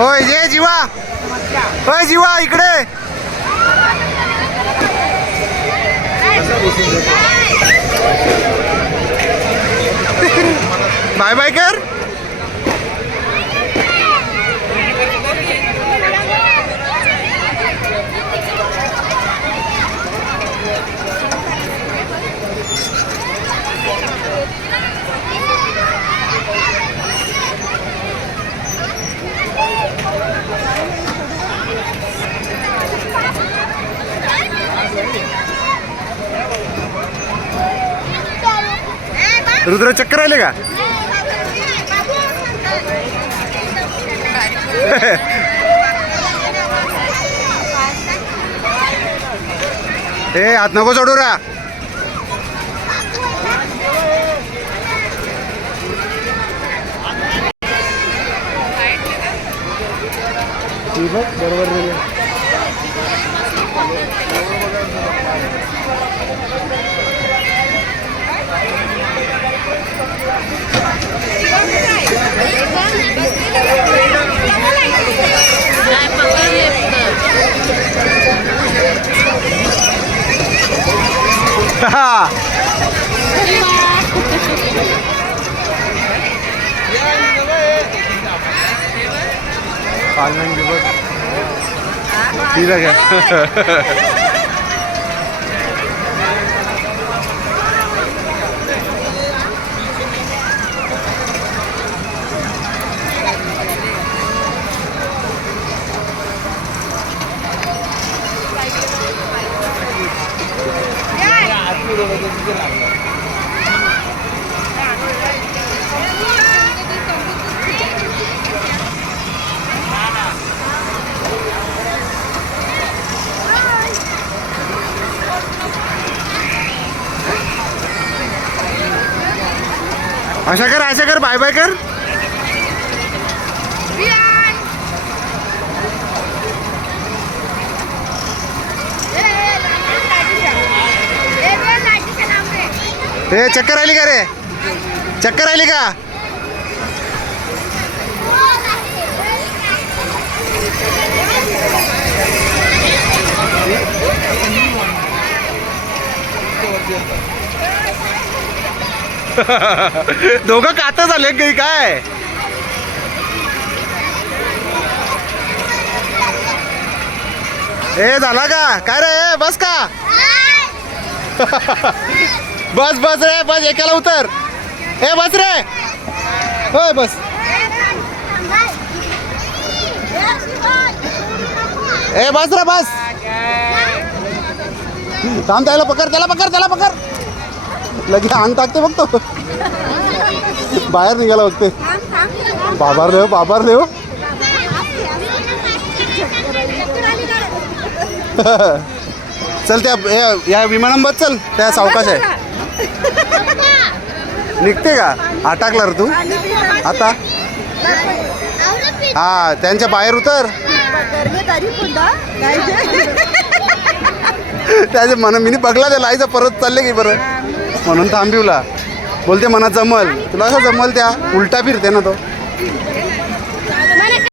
ओय ये जीवा, ओय जीवा इकडे. बाय बाय कर. रुद्र चक्कर आले का? ए हात नको सोडू रा. बरोबर. ठीक आहे. अशा कर बाय बाय कर. ए चक्कर आली का रे? चक्कर आली का? दोघं कात झाले काही काय? ए झाला का काय रे? बस का? बस बस रे बस. एकाला उतर. ए बस रे. होय बस. ए बस रे बस. थांब. त्याला पकड. लगे अंग टाकते बघतो. बाहेर निघाला बघते. बाबार देव. चल त्या या विमानांबर चल. त्या सावकाश आहे. निघते का? अटकला रे तू आता. हा त्यांच्या बाहेर उतर. त्याचे मन मी बघला त्या लाईचं परत चालले की बरं म्हणून थांबिवला. बोलते मनात जमल. तुला कसं जमल? त्या उलटा फिरते ना तो.